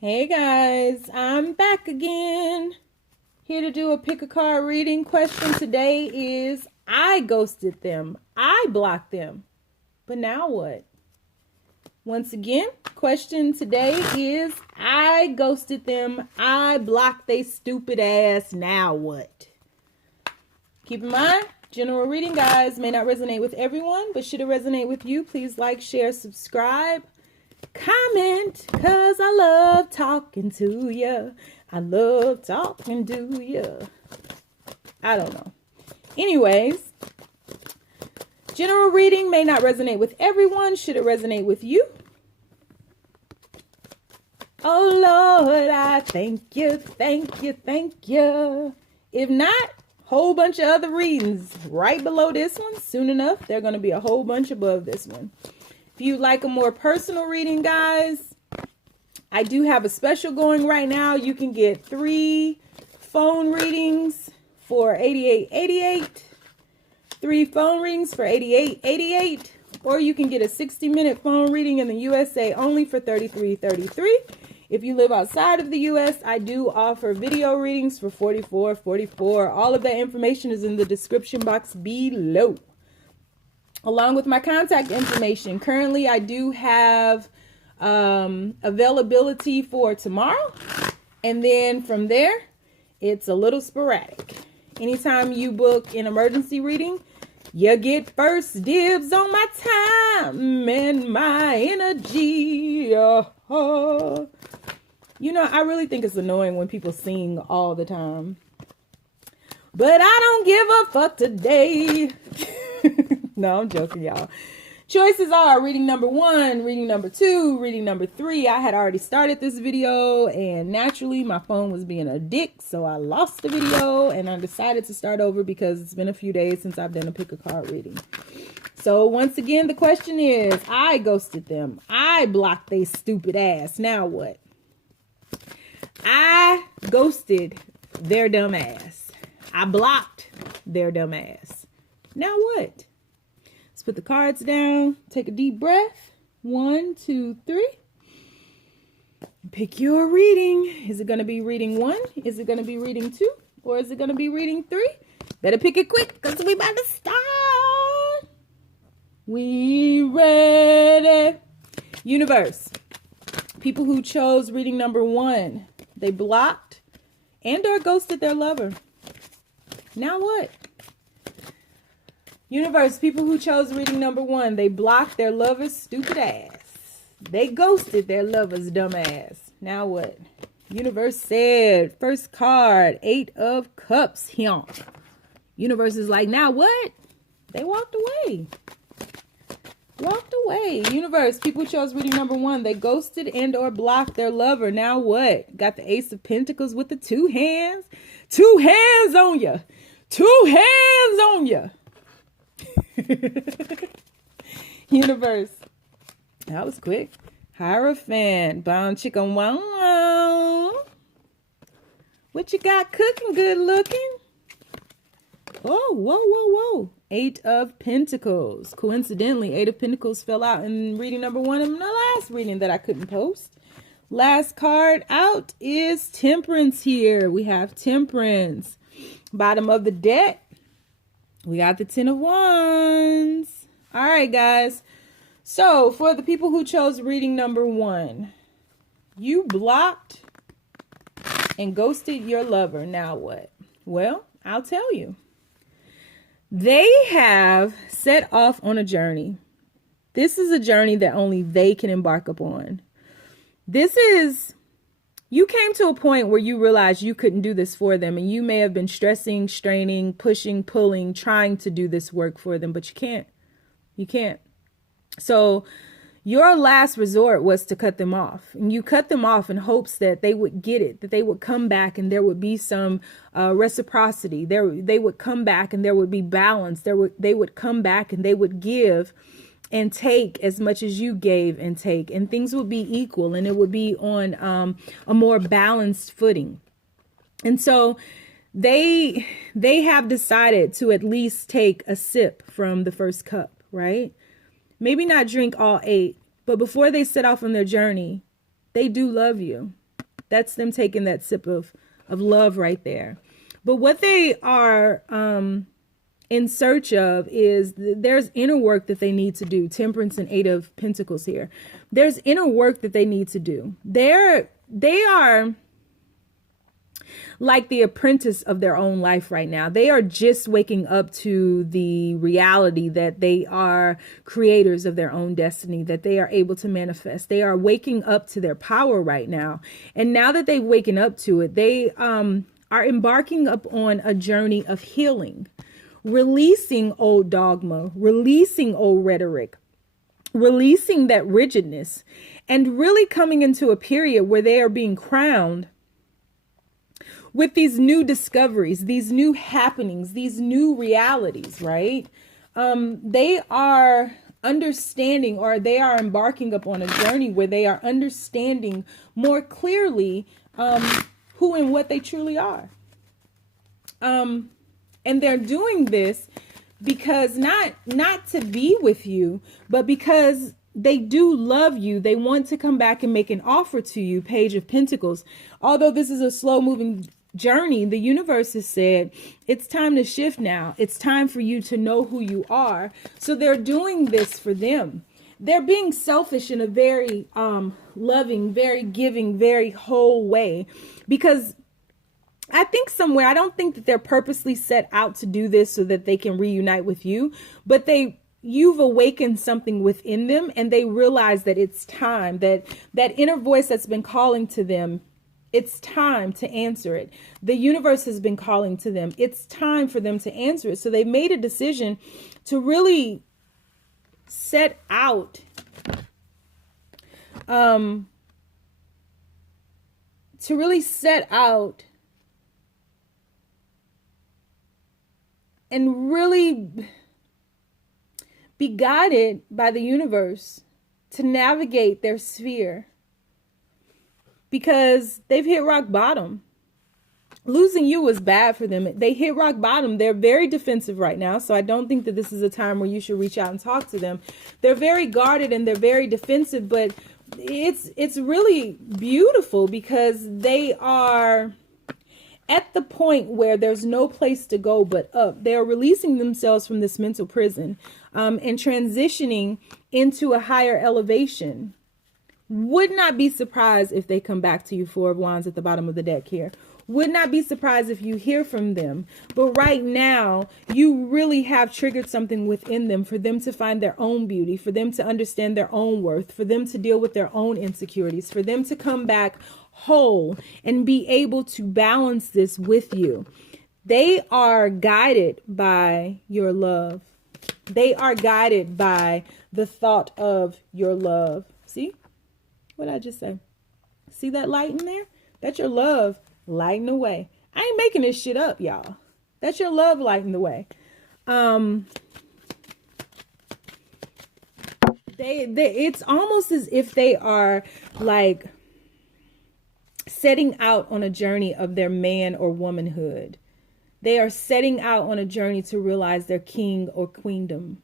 Hey guys, I'm back again. Here to do a pick a card reading. Question today is I ghosted them. I blocked them. But now what? Once again, question today is I ghosted them. I blocked they stupid ass. Now what? Keep in mind, general reading, guys, may not resonate with everyone, but should it resonate with you, please like, share, subscribe. Comment, cause I love talking to you. I love talking to you. I don't know. Anyways, general reading may not resonate with everyone. Should it resonate with you? Oh Lord, I thank you, thank you, thank you. If not, whole bunch of other readings right below this one. Soon enough, they're going to be a whole bunch above this one. If you'd like a more personal reading, guys, I do have a special going right now. You can get 3 phone readings for $88.88, 3 phone readings for $88.88, or you can get a 60-minute phone reading in the USA only for $33.33. If you live outside of the US, I do offer video readings for $44.44. All of that information is in the description box below, along with my contact information. Currently, I do have availability for tomorrow. And then from there, it's a little sporadic. Anytime you book an emergency reading, you get first dibs on my time and my energy. You know, I really think it's annoying when people sing all the time. But I don't give a fuck today. No, I'm joking, y'all. Choices are reading number 1, reading number 2, reading number 3. I had already started this video, and naturally my phone was being a dick, so I lost the video, and I decided to start over because it's been a few days since I've done a pick a card reading. So once again, the question is, I ghosted them. I blocked they stupid ass. Now what? I ghosted their dumb ass. I blocked their dumb ass. Now what? Let's put the cards down. Take a deep breath. 1, 2, 3. Pick your reading. Is it going to be reading 1? Is it going to be reading 2? Or is it going to be reading 3? Better pick it quick because we about to start. We ready? Universe. People who chose reading number 1, they blocked and or ghosted their lover. Now what? Universe, people who chose reading number 1, they blocked their lover's stupid ass. They ghosted their lover's dumb ass. Now what? Universe said, first card, 8 of Cups. Universe is like, now what? They walked away. Walked away. Universe, people chose reading number 1. They ghosted and or blocked their lover. Now what? Got the Ace of Pentacles with the 2 hands. 2 hands on you. 2 hands on you. Universe. That was quick. Hierophant. Bound chicken. Wow, wow. What you got cooking, good looking? Oh, whoa, whoa, whoa. 8 of Pentacles. Coincidentally, 8 of Pentacles fell out in reading number 1 in the last reading that I couldn't post. Last card out is Temperance here. We have Temperance. Bottom of the deck, we got the 10 of Wands. All right, guys. So for the people who chose reading number 1, you blocked and ghosted your lover. Now what? Well, I'll tell you. They have set off on a journey. This is a journey that only they can embark upon. You came to a point where you realized you couldn't do this for them, and you may have been stressing, straining, pushing, pulling, trying to do this work for them, but you can't. You can't. So your last resort was to cut them off, and you cut them off in hopes that they would get it, that they would come back and there would be some reciprocity. They would come back and there would be balance. They would come back and they would give and take as much as you gave and take, and things would be equal, and it would be on a more balanced footing. And so they have decided to at least take a sip from the first cup, right? Maybe not drink all 8, but before they set off on their journey, they do love you. That's them taking that sip of love right there. But what they are in search of is there's inner work that they need to do. Temperance and Eight of Pentacles here. There's inner work that they need to do. They are like the apprentice of their own life right now. They are just waking up to the reality that they are creators of their own destiny, that they are able to manifest. They are waking up to their power right now. And now that they've waken up to it, they are embarking up on a journey of healing, releasing old dogma, releasing old rhetoric, releasing that rigidness, and really coming into a period where they are being crowned with these new discoveries, these new happenings, these new realities, right? They are understanding, or they are embarking upon a journey where they are understanding more clearly who and what they truly are. And they're doing this because not to be with you, but because they do love you. They want to come back and make an offer to you, Page of Pentacles. Although this is a slow moving journey, the universe has said it's time to shift now. It's time for you to know who you are. So they're doing this for them. They're being selfish in a very loving, very giving, very whole way, because I think somewhere, I don't think that they're purposely set out to do this so that they can reunite with you, but you've awakened something within them, and they realize that it's time, that inner voice that's been calling to them, it's time to answer it. The universe has been calling to them. It's time for them to answer it. So they made a decision to really set out and really be guided by the universe to navigate their sphere, because they've hit rock bottom. Losing you was bad for them. They hit rock bottom. They're very defensive right now. So I don't think that this is a time where you should reach out and talk to them. They're very guarded and they're very defensive, but it's really beautiful because they are at the point where there's no place to go but up. They're releasing themselves from this mental prison and transitioning into a higher elevation. Would not be surprised if they come back to you, Four of Wands at the bottom of the deck here. Would not be surprised if you hear from them. But right now, you really have triggered something within them for them to find their own beauty, for them to understand their own worth, for them to deal with their own insecurities, for them to come back whole and be able to balance this with you. They are guided by your love. They are guided by the thought of your love. See? What did I just say? See that light in there? That's your love lighting the way. I ain't making this shit up, y'all. That's your love lighting the way. It's almost as if they are like setting out on a journey of their man or womanhood. They are setting out on a journey to realize their king or queendom.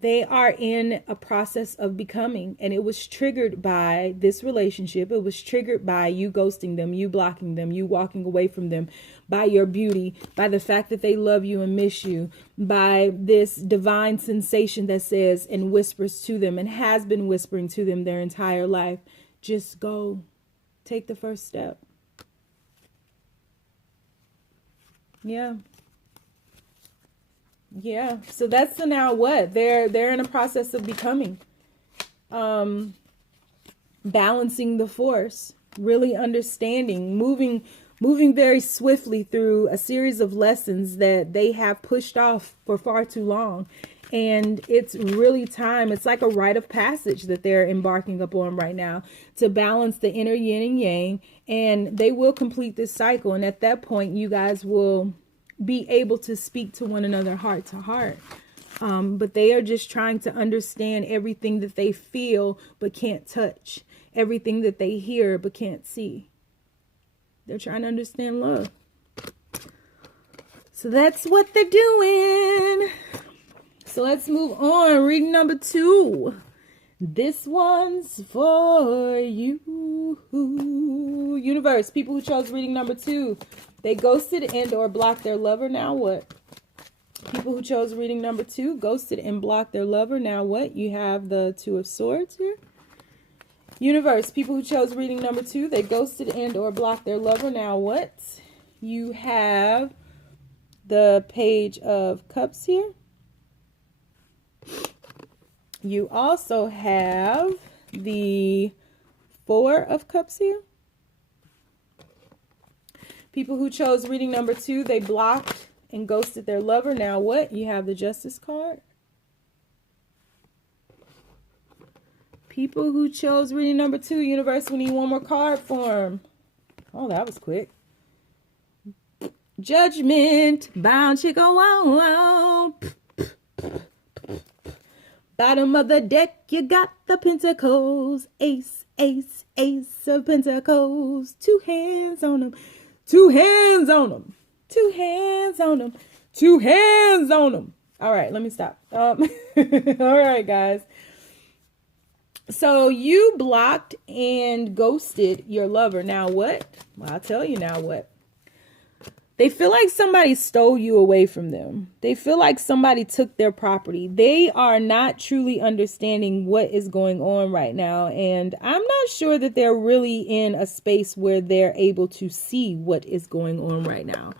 They are in a process of becoming, and it was triggered by this relationship. It was triggered by you ghosting them, you blocking them, you walking away from them, by your beauty, by the fact that they love you and miss you, by this divine sensation that says and whispers to them and has been whispering to them their entire life. Just go. Take the first step. Yeah. Yeah, so that's the now what? They're in a process of becoming. Balancing the force, really understanding, moving very swiftly through a series of lessons that they have pushed off for far too long. And it's really time. It's like a rite of passage that they're embarking upon right now to balance the inner yin and yang. And they will complete this cycle. And at that point, you guys will be able to speak to one another heart to heart. But they are just trying to understand everything that they feel but can't touch. Everything that they hear but can't see. They're trying to understand love. So that's what they're doing. So let's move on. Reading number 2. This one's for you. Universe, people who chose reading number 2, they ghosted and or blocked their lover. Now what? People who chose reading number 2, ghosted and blocked their lover. Now what? You have the 2 of Swords here. Universe, people who chose reading number 2, they ghosted and or blocked their lover. Now what? You have the Page of Cups here. You also have the 4 of Cups here. People who chose reading number 2, they blocked and ghosted their lover. Now what? You have the Justice card. People who chose reading number 2, Universe, we need one more card for them. Oh, that was quick. Judgment, bound chicken, wow, wow. Bottom of the deck, you got the Pentacles. Ace, ace, ace of Pentacles. 2 hands on them. 2 hands on them. 2 hands on them. 2 hands on them. All right, let me stop. All right, guys. So you blocked and ghosted your lover. Now what? Well, I'll tell you now what. They feel like somebody stole you away from them. They feel like somebody took their property. They are not truly understanding what is going on right now. And I'm not sure that they're really in a space where they're able to see what is going on right now.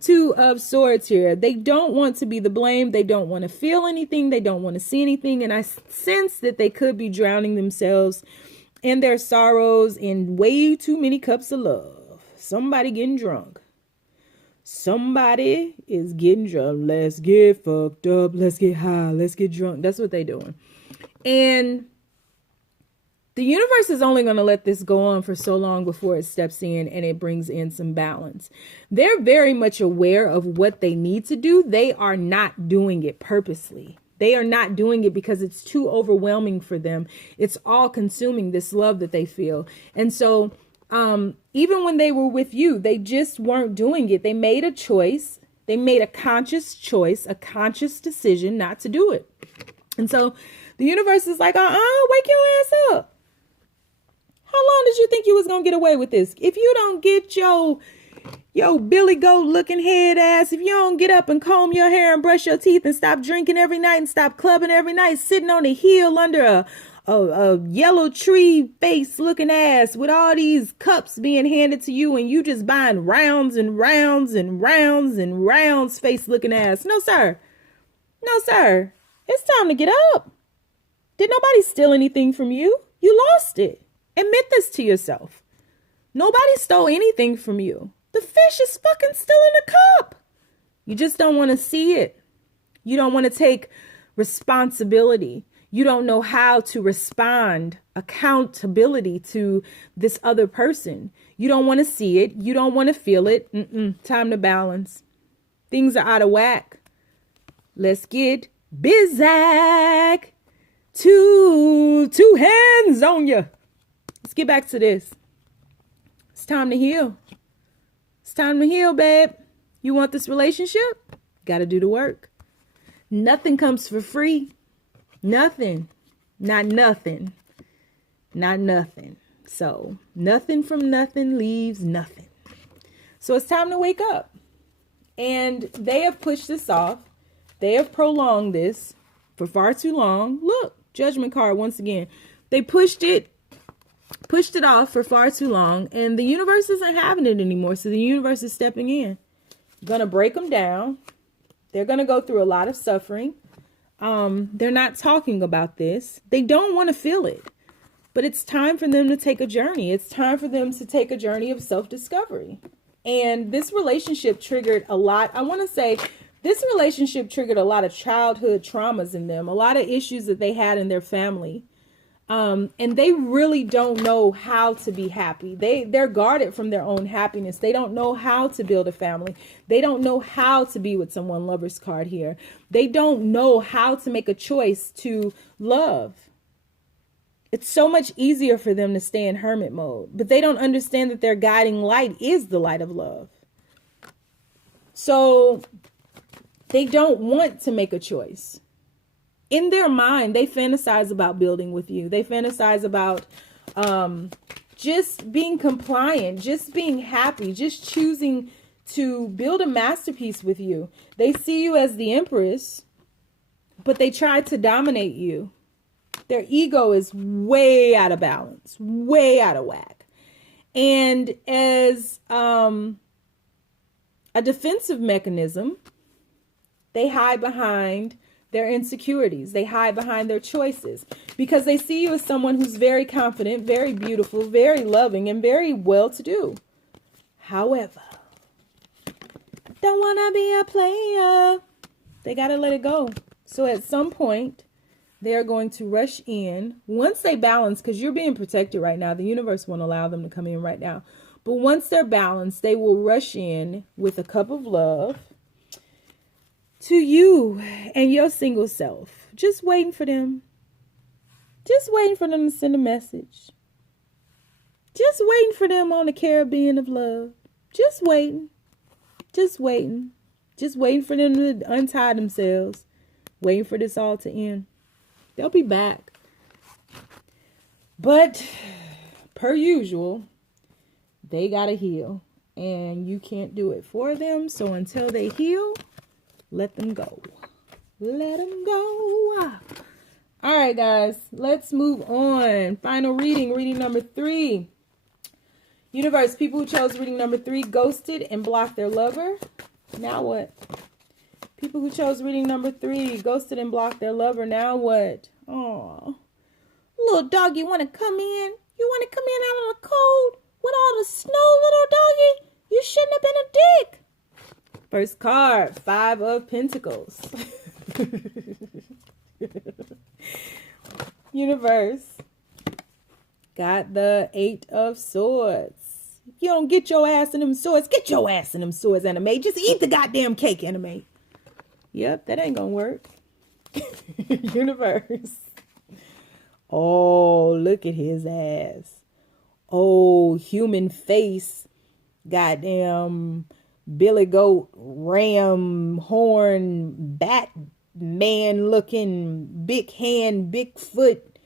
2 of Swords here. They don't want to be the blame. They don't want to feel anything. They don't want to see anything. And I sense that they could be drowning themselves in their sorrows in way too many cups of love. Somebody getting drunk. Somebody is getting drunk. Let's get fucked up. Let's get high. Let's get drunk. That's what they're doing. And the universe is only going to let this go on for so long before it steps in and it brings in some balance. They're very much aware of what they need to do. They are not doing it purposely. They are not doing it because it's too overwhelming for them. It's all consuming, this love that they feel. And so even when they were with you, they just weren't doing it. They made a choice. They made a conscious choice, a conscious decision not to do it. And so the universe is like, wake your ass up. How long did you think you was going to get away with this? If you don't get your Billy Goat looking head ass, if you don't get up and comb your hair and brush your teeth and stop drinking every night and stop clubbing every night, sitting on a hill under a yellow tree face looking ass with all these cups being handed to you and you just buying rounds and rounds and rounds and rounds face looking ass. No, sir. No, sir. It's time to get up. Did nobody steal anything from you? You lost it. Admit this to yourself. Nobody stole anything from you. The fish is fucking still in the cup. You just don't want to see it. You don't want to take responsibility. You don't know how to respond, accountability to this other person. You don't want to see it. You don't want to feel it. Time to balance. Things are out of whack. Let's get busy. 2 hands on you. Let's get back to this. It's time to heal. It's time to heal, babe. You want this relationship? Got to do the work. Nothing comes for free. Nothing. Not nothing. Not nothing. So nothing from nothing leaves nothing. So it's time to wake up. And they have pushed this off. They have prolonged this for far too long. Look, Judgment card once again. They pushed it off for far too long. And the universe isn't having it anymore. So the universe is stepping in. Gonna break them down. They're gonna go through a lot of suffering. They're not talking about this. They don't want to feel it, but it's time for them to take a journey. It's time for them to take a journey of self-discovery. And this relationship triggered a lot. I want to say this relationship triggered a lot of childhood traumas in them, a lot of issues that they had in their family. And they really don't know how to be happy. They're guarded from their own happiness. They don't know how to build a family. They don't know how to be with someone. Lover's card here. They don't know how to make a choice to love. It's so much easier for them to stay in hermit mode, but they don't understand that their guiding light is the light of love. So they don't want to make a choice. In their mind, they fantasize about building with you. They fantasize about just being compliant, just being happy, just choosing to build a masterpiece with you. They see you as the empress, but they try to dominate you. Their ego is way out of balance, way out of whack. And as a defensive mechanism, they hide behind their insecurities. They hide behind their choices because they see you as someone who's very confident, very beautiful, very loving, and very well-to-do. However, don't want to be a player. They got to let it go. So at some point, they're going to rush in. Once they balance, because you're being protected right now, the universe won't allow them to come in right now. But once they're balanced, they will rush in with a cup of love to you and your single self. Just waiting for them. Just waiting for them to send a message. Just waiting for them on the Caribbean of love. Just waiting. Just waiting. Just waiting for them to untie themselves. Waiting for this all to end. They'll be back. But per usual, they gotta heal. And you can't do it for them. So until they heal, let them go. Let them go. All right, guys. Let's move on. Final reading. Reading number 3. Universe, people who chose reading number 3 ghosted and blocked their lover. Now what? People who chose reading number 3 ghosted and blocked their lover. Now what? Oh, little dog, you want to come in? You want to come in out of the cold with all the snow, little doggy? You shouldn't have been a dick. First card, 5 of Pentacles. Universe got the 8 of Swords. If you don't get your ass in them swords, get your ass in them swords, anime. Just eat the goddamn cake, anime. Yep, that ain't gonna work. Universe. Oh, look at his ass. Oh, human face. Goddamn Billy Goat, ram, horn, Batman looking, big hand, big foot.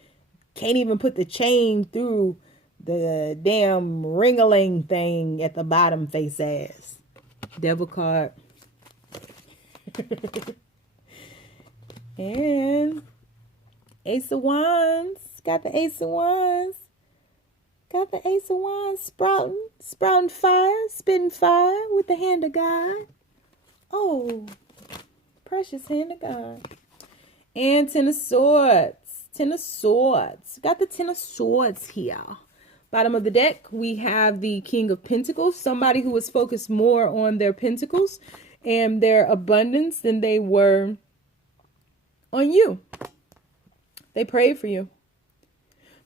Can't even put the chain through the damn ring-a-ling thing at the bottom face ass. Devil card. And Ace of Wands. Got the Ace of Wands. Got the Ace of Wands sprouting fire, spitting fire with the hand of God. Oh, precious hand of God. And 10 of Swords. 10 of Swords. Got the 10 of Swords here. Bottom of the deck, we have the King of Pentacles. Somebody who was focused more on their pentacles and their abundance than they were on you. They prayed for you.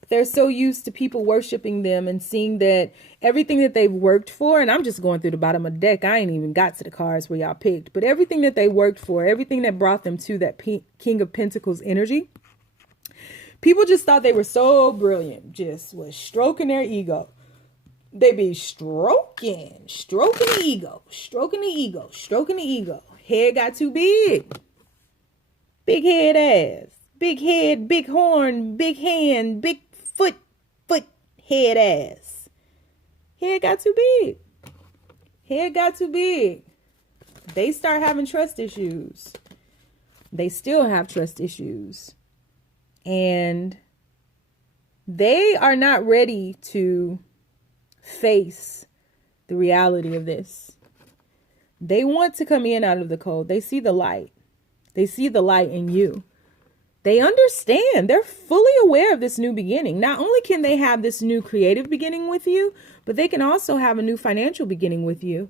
But they're so used to people worshiping them and seeing that everything that they've worked for, and I'm just going through the bottom of the deck. I ain't even got to the cards where y'all picked. But everything that they worked for, everything that brought them to that King of Pentacles energy, people just thought they were so brilliant. Just was stroking their ego. They be stroking the ego, stroking the ego, stroking the ego. Head got too big. Big head ass. Big head, big horn, big hand, big foot, head ass. Head got too big. Head got too big. They start having trust issues. They still have trust issues. And they are not ready to face the reality of this. They want to come in out of the cold. They see the light. They see the light in you. They understand. They're fully aware of this new beginning. Not only can they have this new creative beginning with you, but they can also have a new financial beginning with you.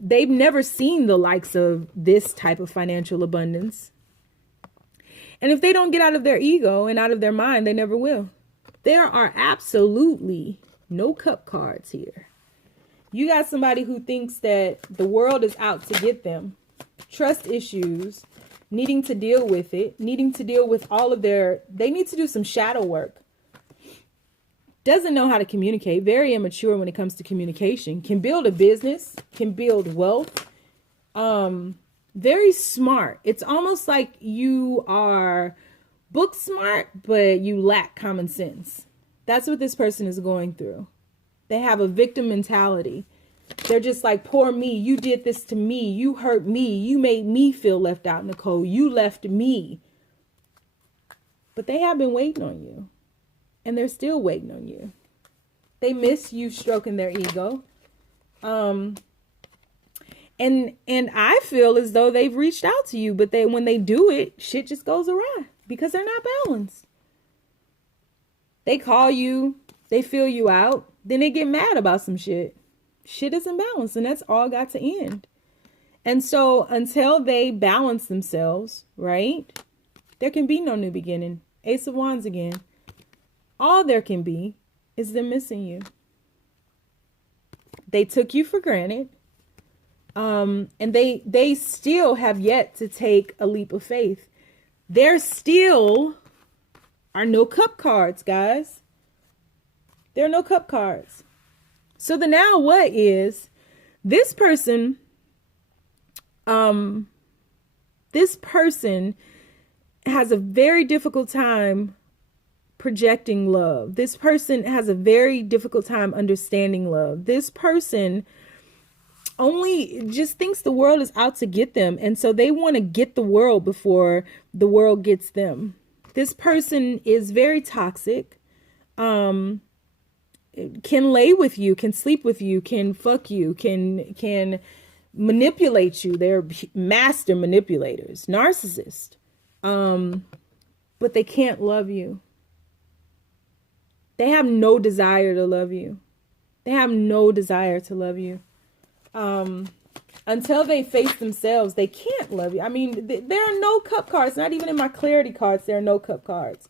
They've never seen the likes of this type of financial abundance. And if they don't get out of their ego and out of their mind, they never will. There are absolutely no cup cards here. You got somebody who thinks that the world is out to get them. Trust issues, needing to deal with it, needing to deal with all of they need to do some shadow work. Doesn't know how to communicate, very immature when it comes to communication, can build a business, can build wealth, very smart. It's almost like you are book smart, but you lack common sense. That's what this person is going through. They have a victim mentality. They're just like, poor me. You did this to me. You hurt me. You made me feel left out, Nicole. You left me. But they have been waiting on you. And they're still waiting on you. They miss you stroking their ego. And I feel as though they've reached out to you, but when they do it, shit just goes awry because they're not balanced. They call you, they feel you out, then they get mad about some shit. Shit isn't balanced, and that's all got to end. And so until they balance themselves, right, there can be no new beginning. Ace of Wands again. All there can be is them missing you. They took you for granted. And they still have yet to take a leap of faith. There still are no cup cards, guys. There are no cup cards. So the now what is this person has a very difficult time projecting love. This person has a very difficult time understanding love. This person only just thinks the world is out to get them. And so they want to get the world before the world gets them. This person is very toxic, can lay with you, can sleep with you, can fuck you, can manipulate you. They're master manipulators, narcissists. But they can't love you. They have no desire to love you. They have no desire to love you. Until they face themselves, they can't love you. I mean, there are no cup cards. Not even in my clarity cards, there are no cup cards.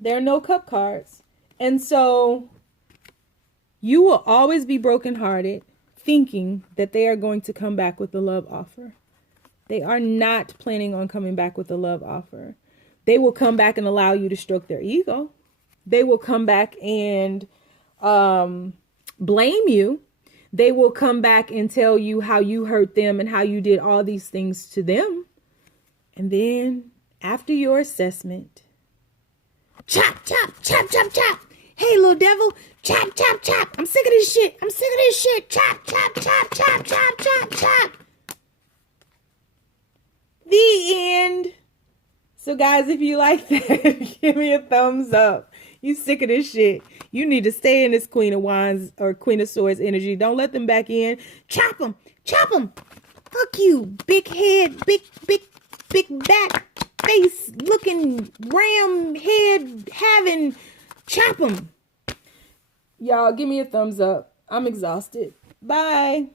There are no cup cards. And so you will always be brokenhearted thinking that they are going to come back with a love offer. They are not planning on coming back with a love offer. They will come back and allow you to stroke their ego. They will come back and blame you. They will come back and tell you how you hurt them and how you did all these things to them. And then after your assessment, chop, chop, chop, chop, chop. Hey, little devil, chop, chop, chop. I'm sick of this shit. I'm sick of this shit. Chop, chop, chop, chop, chop, chop, chop. The end. So guys, if you like that, give me a thumbs up. You sick of this shit. You need to stay in this Queen of Wands or Queen of Swords energy. Don't let them back in. Chop them. Chop them. Fuck you. Big head, big back, face looking, ram head having. Chop them. Y'all, give me a thumbs up. I'm exhausted. Bye.